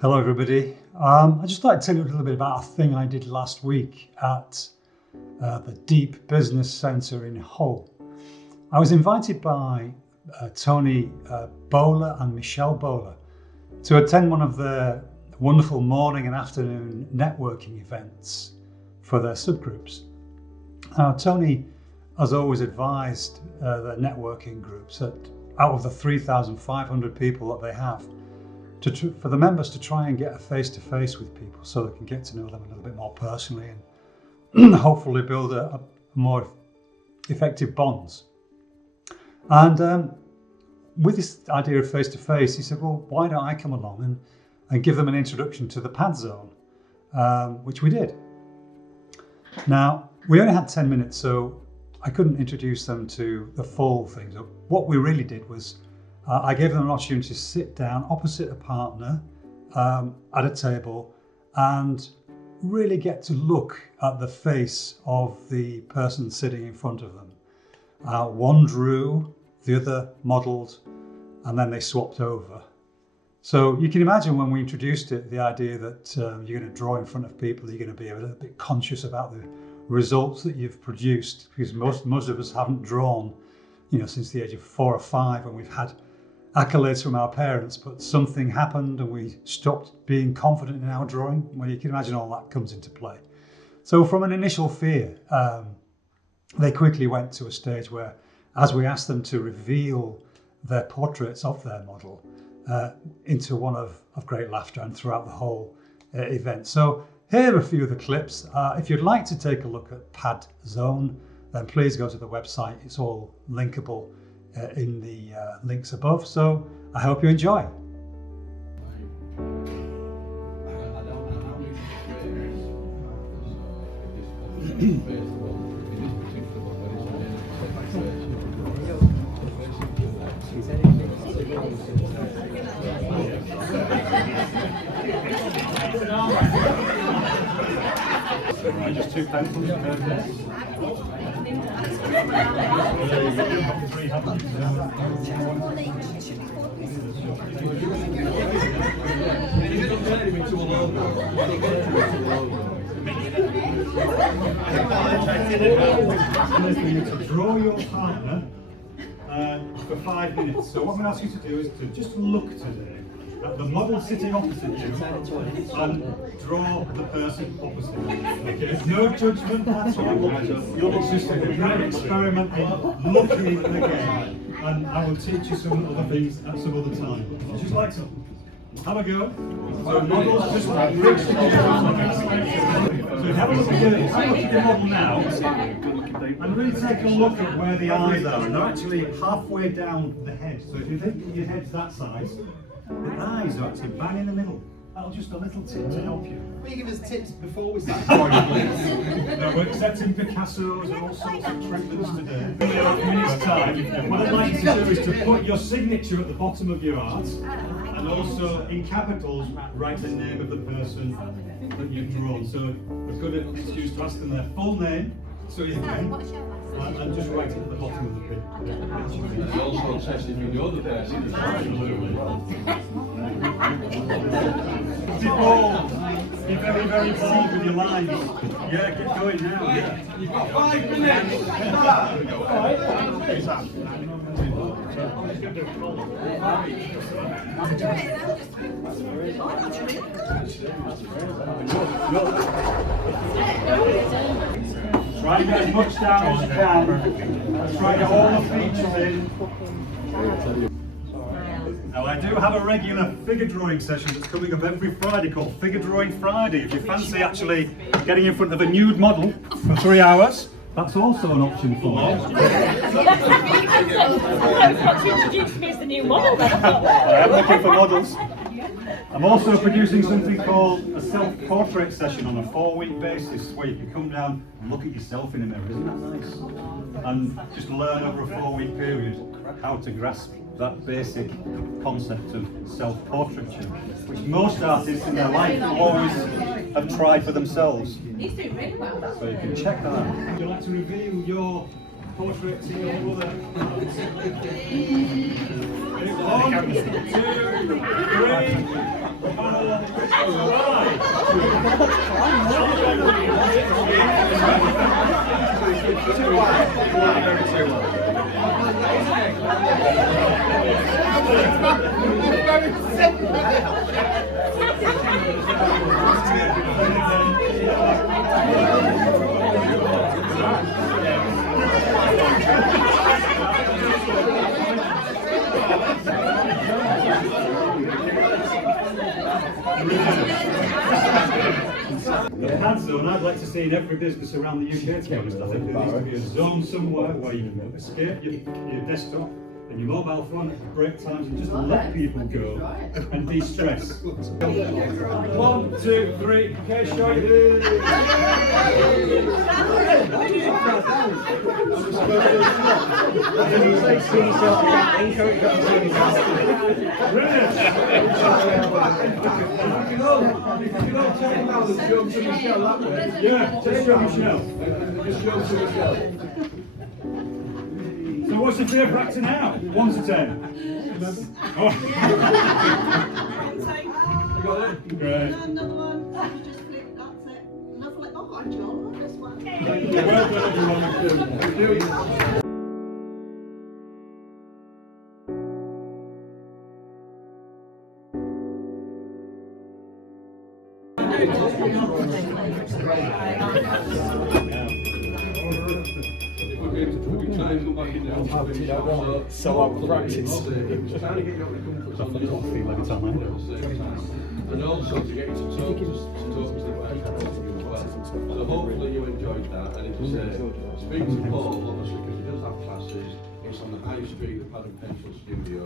Hello everybody. I'd just like to tell you a little bit about a thing I did last week at the Deep Business Centre in Hull. I was invited by Tony Bowler and Michelle Bowler to attend one of their wonderful morning and afternoon networking events for their subgroups. Now, Tony has always advised the networking groups that out of the 3,500 people that they have, for the members to try and get a face-to-face with people so they can get to know them a little bit more personally and hopefully build a more effective bonds. And with this idea of face-to-face, he said, well, why don't I come along and give them an introduction to the pad zone, which we did. Now, we only had 10 minutes, so I couldn't introduce them to the full thing. So what we really did was I gave them an opportunity to sit down opposite a partner at a table and really get to look at the face of the person sitting in front of them. One drew, the other modelled, and then they swapped over. So you can imagine when we introduced it, the idea that you're going to draw in front of people, you're going to be a little bit conscious about the results that you've produced, because most of us haven't drawn, since the age of 4 or 5, and we've had accolades from our parents, but something happened and we stopped being confident in our drawing. Well, you can imagine all that comes into play. So from an initial fear, they quickly went to a stage where, as we asked them to reveal their portraits of their model, into one of great laughter and throughout the whole event. So here are a few of the clips. If you'd like to take a look at Pad Zone, then please go to the website. It's all linkable in the links above. So I hope you enjoy. Just 2 pencils. To draw your partner for 5 minutes. So what I'm going to ask you to do is to just look today at the model sitting opposite you and draw the person opposite you. Okay? No judgment at all. It's just a great experiment in looking again. And I will teach you some other things at some other time. Just like so. Have a go. So models just bridge together. So have a look at your model now. And really take a look at where the eyes are. They're actually halfway down the head. So if you think your head's that size, the eyes are actually bang in the middle. That'll just a little tip to help you. Will you give us tips before we start drawing, please? No, we're accepting Picassos and all sorts of treatments today. In a minute's time, what I'd like you to do is to put your signature at the bottom of your art, and also in capitals write the name of the person that you've drawn. So a good excuse to ask them their full name, so you can. And just write it at the bottom of the page. It also says if you know the person, it's be very, very bold with your lines. Yeah, get going now. Yeah. You've got 5 minutes. Try and get as much down as you can. Try and get all the features in. Now I do have a regular figure drawing session that's coming up every Friday called Figure Drawing Friday. If you fancy actually getting in front of a nude model for 3 hours, that's also an option for you. You introduced me as the new model then. I am looking for models. I'm also producing something called a self-portrait session on a 4-week basis, where you can come down and look at yourself in a mirror. Isn't that nice? And just learn over a 4-week period how to grasp that basic concept of self-portraiture, which most artists in their life always have tried for themselves. He's doing really well. So you can check that out. Would you like to reveal your portrait to your mother? 1, 2, 3, 4. The pad zone I'd like to see in every business around the UK, to be honest. I think there needs to be a zone somewhere where you can escape your desktop and your mobile phone at break times and just let people go and de-stress. 1, 2, 3, okay, show you. Yeah, just show Michelle. So what's your favourite actor now? 1 to 10. Oh. Great. Another one. You just flip. That's it. Enough like, oh, I enjoy this one. Well done, everyone. So out of practice. And also to get you to talk to the well. So hopefully you enjoyed that, and it was speak to Paul, obviously, because he does have classes. It's on the High Street, the Pad and Pencil Studio.